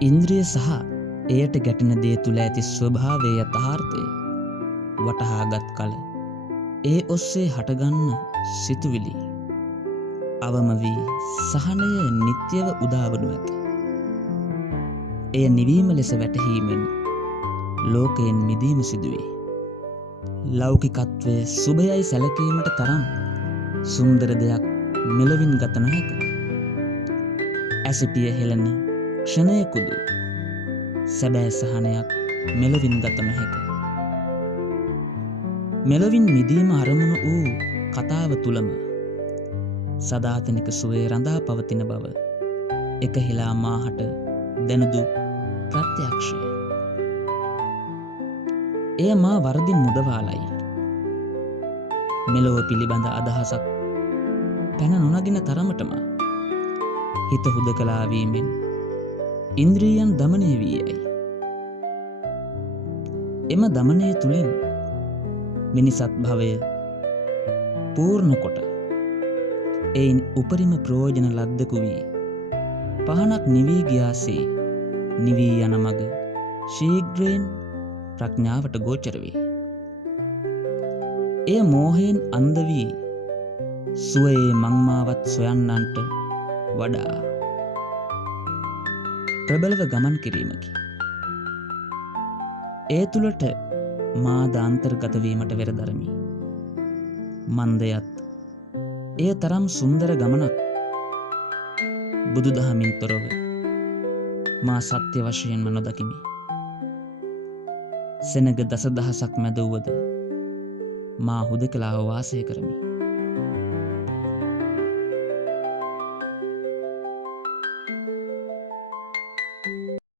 ඉන්ද්‍රිය සහ එයට ගැටෙන දේ තුළ ඇති ස්වභාවයේ යථාර්ථය වටහාගත් කල ඒ ඔස්සේ හටගන්න සිතුවිලි අවම වී සහනය නිත්‍යව උදාවනු ඇත. එය නිවීම ලෙස වැටහීමෙන් ලෝකයෙන් මිදීම සිදුවේ. ලෞකිකත්වය සුභයයි සැලකීමට තරම් සුන්දර දෙයක් මෙලොවින් ගත නොහැක. ඇසිපිය හෙළන ක්ෂණයකුදු සැබෑ සහනයක් මෙලොවින් ගත නොහැක. මෙලොවින් මිදීම අරමුණු වූ කතාව තුළම සදාතනික සුවේ රඳා පවතින බව එකහිලා මාහට දැනුදු ප්‍රත්‍යක්ෂය. එය මා වරදින් මුදවාලයි. මෙලොව පිළිබඳ අදහසක් පැන නොනගින තරමටම හිත හුදකලාවීමෙන් ඉන්ද්‍රියයන් දමනය වී යයි. එම දමනය තුළින් මිනිසත් භවය පූර්ණ කොට එයින් උපරිම ප්‍රයෝජන ලද්දකු වී පහනක් නිවී ගියාසේ නිවී යන මග ශීඝ්‍රයෙන් ප්‍රඥාවට ගෝචර වේ. එය මෝහයෙන් අන්ධ වී සුවයේ මංමාවත් සොයන්නන්ට වඩා ප්‍රබලව ගමන් කිරීමකි. ඒ තුළට මාද අන්තර්ගත වීමට වෙරදරමි. මන්දයත් එය තරම් සුන්දර ගමනක් බුදුදහමින් තොරව මා සත්‍ය වශයෙන්ම නොදකිමි. සෙනග දසදහසක් මැද වුවද මා හුදකලාව වාසය කරමි.